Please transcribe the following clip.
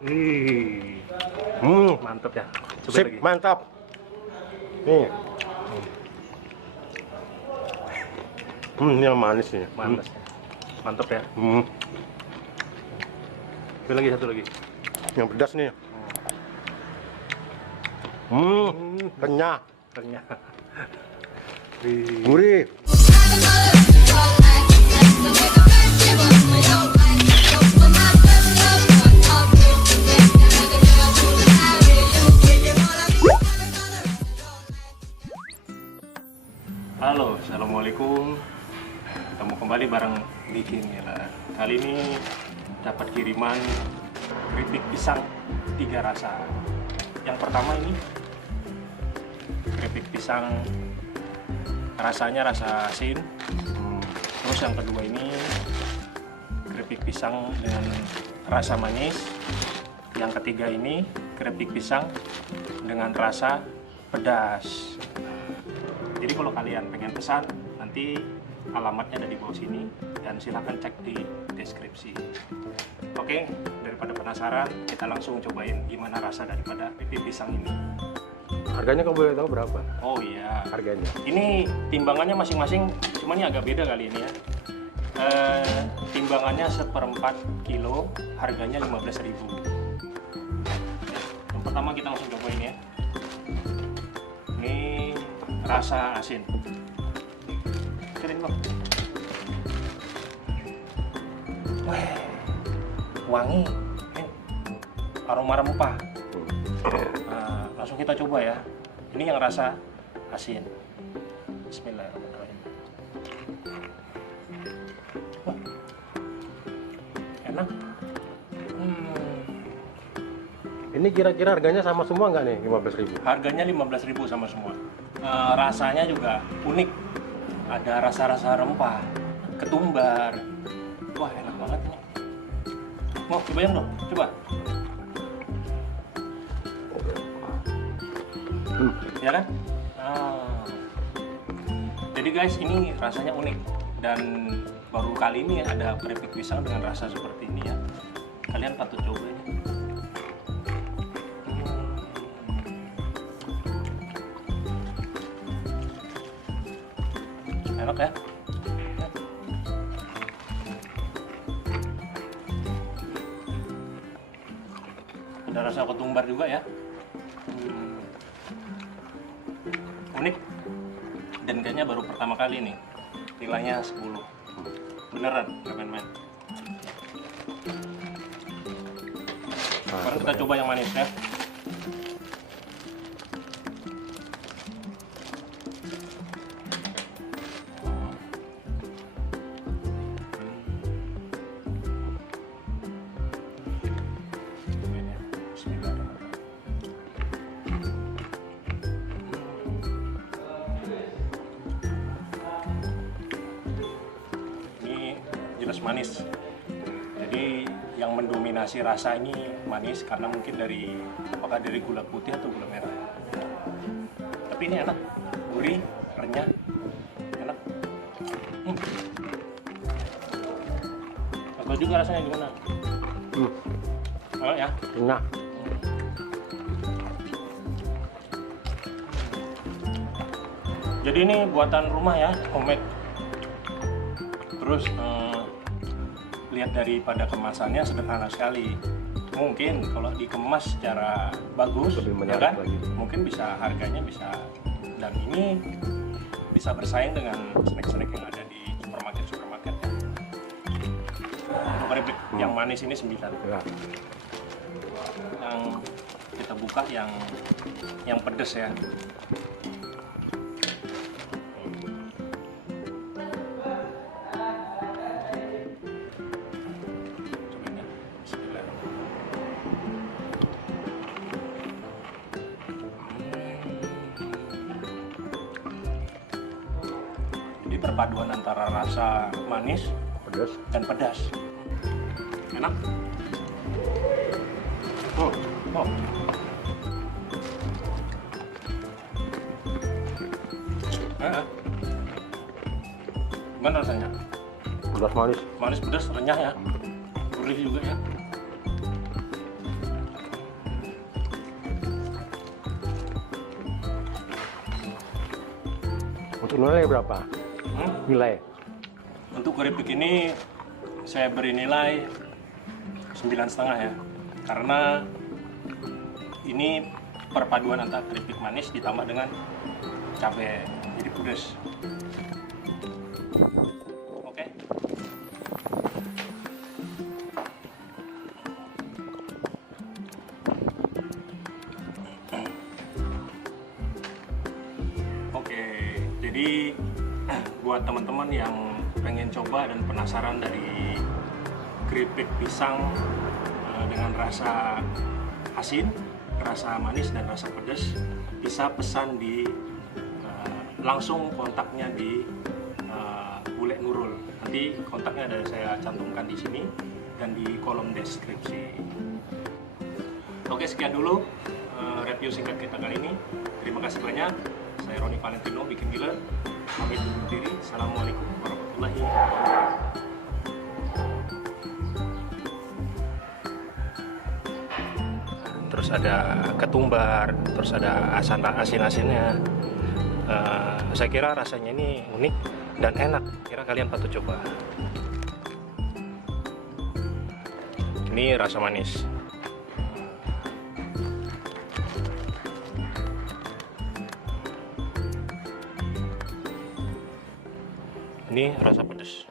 Wih, mantap ya. Coba Sip, lagi. mantap. Nih. Ini yang manis nih. Manis. Mantap ya. Coba lagi, satu lagi. Yang pedas nih. Renyah, Ternyata. Wih. gurih. Halo, assalamualaikum. Ketemu kembali bareng Bikin Mila. Kali ini dapat kiriman keripik pisang 3 rasa. Yang pertama ini keripik pisang rasanya rasa asin. Terus yang kedua ini keripik pisang dengan rasa manis. Yang ketiga ini keripik pisang dengan rasa pedas. Jadi kalau kalian pengen pesan, nanti alamatnya ada di bawah sini dan silahkan cek di deskripsi. Oke, daripada penasaran, kita langsung cobain gimana rasa daripada keripik pisang ini. Harganya kamu boleh tahu berapa? Oh iya, Harganya. ini timbangannya masing-masing, cuma ini agak beda kali ini ya. Timbangannya 1/4 kilo, harganya 15.000. Yang pertama kita langsung cobain ya. Ini rasa asin. Keren bang. Wah, wangi, aroma rempah. Nah, langsung kita coba ya. Ini yang rasa asin. Bismillahirrahmanirrahim. Wah, enak. Ini kira-kira harganya sama semua nggak nih? 15.000. Harganya 15.000 sama semua. Rasanya juga unik. Ada rasa-rasa rempah, ketumbar. Wah, enak banget ini. Mau cobain dong, coba. Ya kan? Jadi guys, ini rasanya unik dan baru kali ini ada keripik pisang dengan rasa seperti ini ya. Kalian patut coba ini. Enak ya. Ada rasa ketumbar juga ya. Unik dan kayaknya baru pertama kali nih. Nilainya 10. Beneran, gak main-main. Sekarang kita coba yang manis ya. Jelas manis. Jadi yang mendominasi rasa ini manis karena mungkin dari apakah dari gula putih atau gula merah. Tapi ini enak, gurih, renyah, enak. Atau juga rasanya gimana? Enak ya? Renyah. Jadi ini buatan rumah ya, homemade. Terus lihat daripada kemasannya sederhana sekali. Mungkin kalau dikemas secara bagus, lebih ya menarik kan? lagi. Mungkin bisa harganya bisa, dan ini bisa bersaing dengan snack-snack yang ada di supermarket ya. Untuk keripik yang manis ini 9. Ya. Yang kita buka yang pedes ya. Jadi perpaduan antara rasa manis Pedas. dan pedas. Enak. Oh. Gimana rasanya? Pedas manis. Manis pedas renyah ya. Gurih juga ya. Nilai berapa? Nilai? Untuk keripik ini saya beri nilai 9,5 ya, karena ini perpaduan antara keripik manis ditambah dengan cabai, jadi pedas. Oke. Oke, jadi buat teman-teman yang pengen coba dan penasaran dari keripik pisang dengan rasa asin, rasa manis dan rasa pedas, bisa pesan di langsung kontaknya di Bule Nurul. Nanti kontaknya ada saya cantumkan di sini dan di kolom deskripsi. Oke, sekian dulu review singkat kita kali ini. Terima kasih banyak. Saya Roni Valentino, Bikin Gila. Pamit undur diri. Assalamualaikum warahmatullahi wabarakatuh. Terus ada ketumbar, terus ada asin-asinnya. Saya kira rasanya ini unik dan enak. Kira kalian patut coba. Ini rasa manis. Ini rasa pedas.